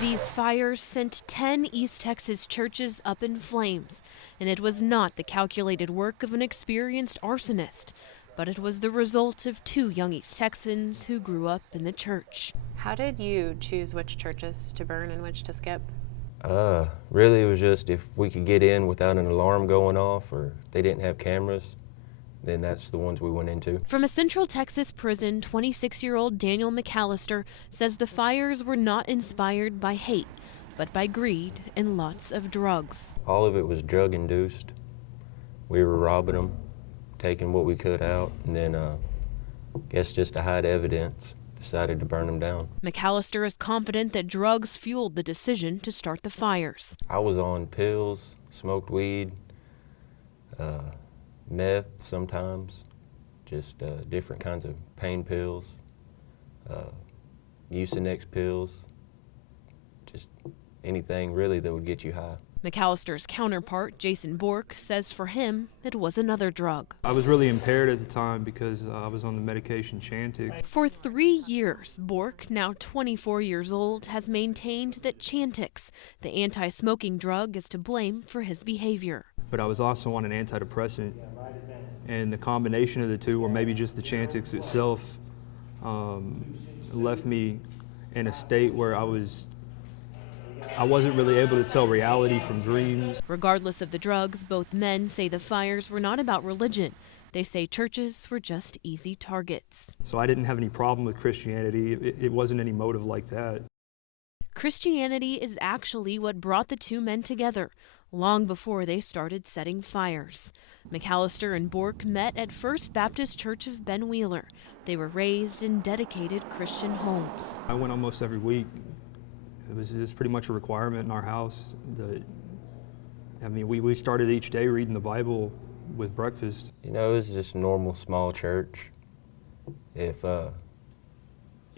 These fires sent 10 East Texas churches up in flames, and it was not the calculated work of an experienced arsonist, but it was the result of 2 young East Texans who grew up in the church. How did you choose which churches to burn and which to skip? Really, it was just if we could get in without an alarm going off or they didn't have cameras, then that's the ones we went into. From a Central Texas prison, 26-year-old Daniel McAllister says the fires were not inspired by hate, but by greed and lots of drugs. All of it was drug-induced. We were robbing them, taking what we could out, and then, guess just to hide evidence, decided to burn them down. McAllister is confident that drugs fueled the decision to start the fires. I was on pills, smoked weed, meth sometimes, just different kinds of pain pills, Mucinex pills, just anything really that would get you high. McAllister's counterpart, Jason Bork, says for him it was another drug. I was really impaired at the time because I was on the medication Chantix. For 3 years, Bork, now 24 years old, has maintained that Chantix, the anti-smoking drug, is to blame for his behavior. But I was also on an antidepressant, and the combination of the two, or maybe just the Chantix itself, left me in a state where I wasn't really able to tell reality from dreams. Regardless of the drugs, both men say the fires were not about religion. They say churches were just easy targets. So I didn't have any problem with Christianity. It wasn't any motive like that. Christianity is actually what brought the 2 men together, long before they started setting fires. McAllister and Bork met at First Baptist Church of Ben Wheeler. They were raised in dedicated Christian homes. I went almost every week. It was pretty much a requirement in our house. We started each day reading the Bible with breakfast. You know, it was just a normal small church. If you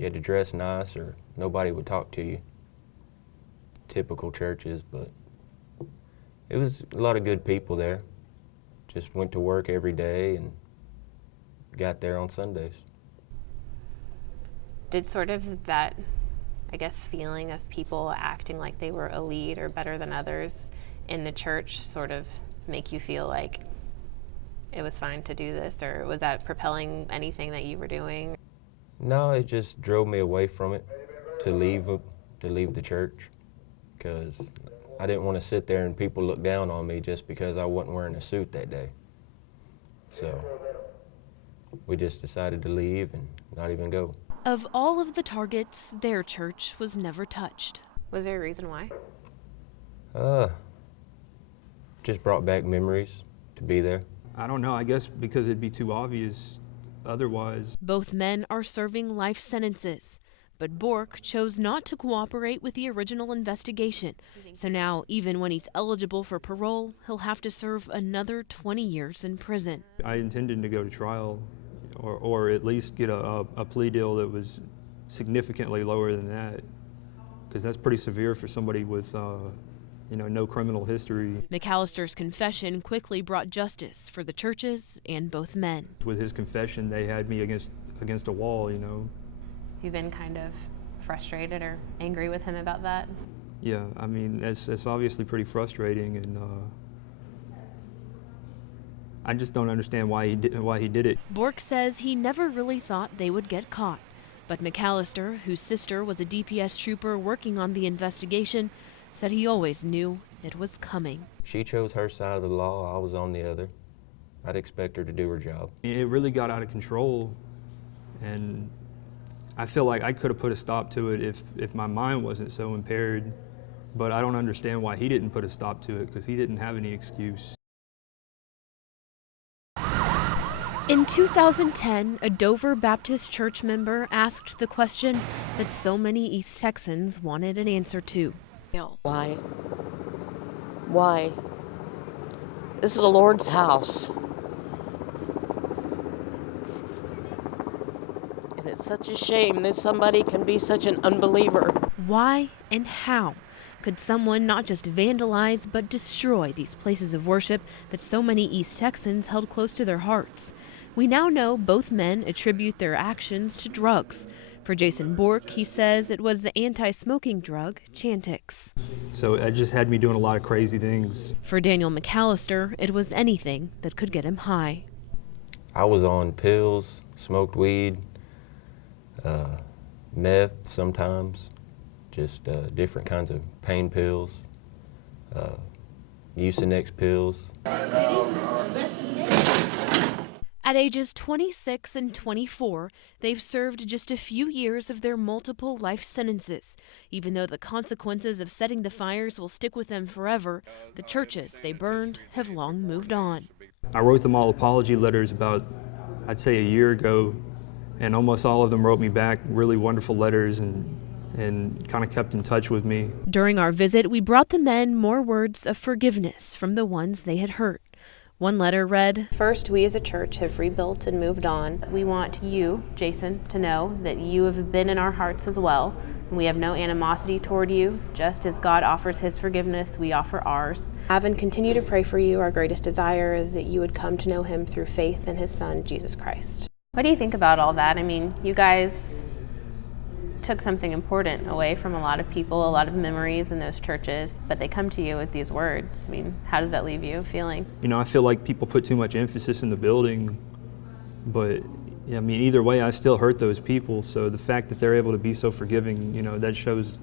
had to dress nice or nobody would talk to you. Typical churches, but it was a lot of good people there. Just went to work every day and got there on Sundays. Did sort of that, I guess, feeling of people acting like they were elite or better than others in the church sort of make you feel like it was fine to do this, or was that propelling anything that you were doing? No, it just drove me away from it to leave the church, because I didn't want to sit there and people look down on me just because I wasn't wearing a suit that day. So we just decided to leave and not even go. Of all of the targets, their church was never touched. Was there a reason why? Just brought back memories to be there. I don't know, I guess because it'd be too obvious otherwise. Both men are serving life sentences, but Bork chose not to cooperate with the original investigation. So now, even when he's eligible for parole, he'll have to serve another 20 years in prison. I intended to go to trial, or at least get a plea deal that was significantly lower than that, because that's pretty severe for somebody with no criminal history. McAllister's confession quickly brought justice for the churches and both men. With his confession, they had me against a wall, You've been kind of frustrated or angry with him about that? Yeah, I mean, it's obviously pretty frustrating, and I just don't understand why he did it. Bork says he never really thought they would get caught, but McAllister, whose sister was a DPS trooper working on the investigation, said he always knew it was coming. She chose her side of the law, I was on the other. I'd expect her to do her job. It really got out of control, and I feel like I could have put a stop to it if my mind wasn't so impaired, but I don't understand why he didn't put a stop to it, because he didn't have any excuse. In 2010, a Dover Baptist Church member asked the question that so many East Texans wanted an answer to. Why? Why? This is the Lord's house. And it's such a shame that somebody can be such an unbeliever. Why and how could someone not just vandalize but destroy these places of worship that so many East Texans held close to their hearts? We now know both men attribute their actions to drugs. For Jason Bork, he says it was the anti-smoking drug Chantix. So it just had me doing a lot of crazy things. For Daniel McAllister, it was anything that could get him high. I was on pills, smoked weed, meth sometimes, just different kinds of pain pills, Mucinex pills. At ages 26 and 24, they've served just a few years of their multiple life sentences. Even though the consequences of setting the fires will stick with them forever, the churches they burned have long moved on. I wrote them all apology letters about, I'd say, a year ago, and almost all of them wrote me back really wonderful letters and kind of kept in touch with me. During our visit, we brought the men more words of forgiveness from the ones they had hurt. One letter read, First, we as a church have rebuilt and moved on. We want you, Jason, to know that you have been in our hearts as well. We have no animosity toward you. Just as God offers his forgiveness, we offer ours. Have and continue to pray for you. Our greatest desire is that you would come to know him through faith in his son, Jesus Christ. What do you think about all that? I mean, you guys took something important away from a lot of people, a lot of memories in those churches, but they come to you with these words. I mean, how does that leave you feeling? You know, I feel like people put too much emphasis in the building, but I mean, either way, I still hurt those people. So the fact that they're able to be so forgiving, you know, that shows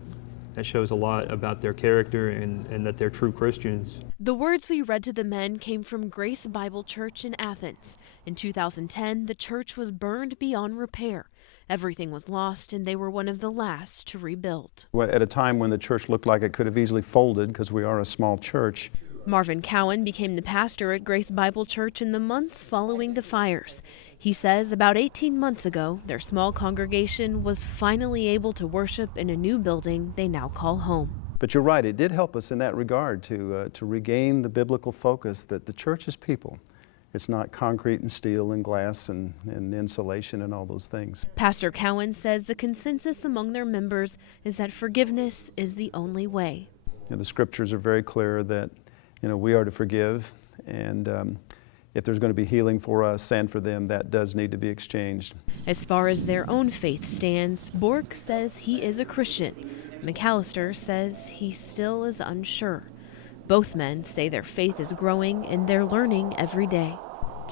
a lot about their character and that they're true Christians. The words we read to the men came from Grace Bible Church in Athens. In 2010, the church was burned beyond repair. Everything was lost, and they were one of the last to rebuild. At a time when the church looked like it could have easily folded because we are a small church. Marvin Cowan became the pastor at Grace Bible Church in the months following the fires. He says about 18 months ago, their small congregation was finally able to worship in a new building they now call home. But you're right, it did help us in that regard to regain the biblical focus that the church is people. It's not concrete and steel and glass and insulation and all those things. Pastor Cowan says the consensus among their members is that forgiveness is the only way. You know, the scriptures are very clear that, you know, we are to forgive, and if there's going to be healing for us and for them, that does need to be exchanged. As far as their own faith stands, Bork says he is a Christian. McAllister says he still is unsure. Both men say their faith is growing and they're learning every day.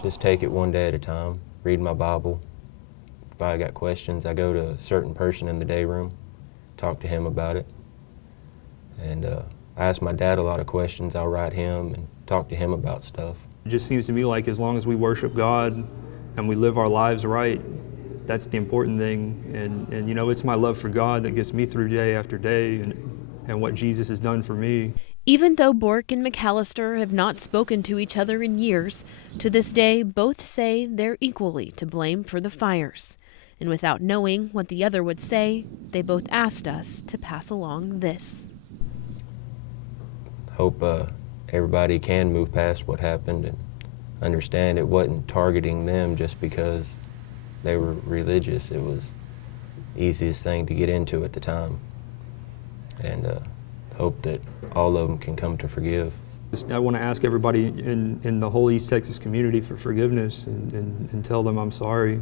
Just take it one day at a time, read my Bible. If I got questions, I go to a certain person in the day room, talk to him about it. And I ask my dad a lot of questions. I'll write him and talk to him about stuff. It just seems to me like as long as we worship God and we live our lives right, that's the important thing. And you know, it's my love for God that gets me through day after day and what Jesus has done for me. Even though Bork and McAllister have not spoken to each other in years, to this day both say they're equally to blame for the fires. And without knowing what the other would say, they both asked us to pass along this. Hope everybody can move past what happened and understand it wasn't targeting them just because they were religious. It was the easiest thing to get into at the time. And hope that all of them can come to forgive. I want to ask everybody in the whole East Texas community for forgiveness and tell them I'm sorry.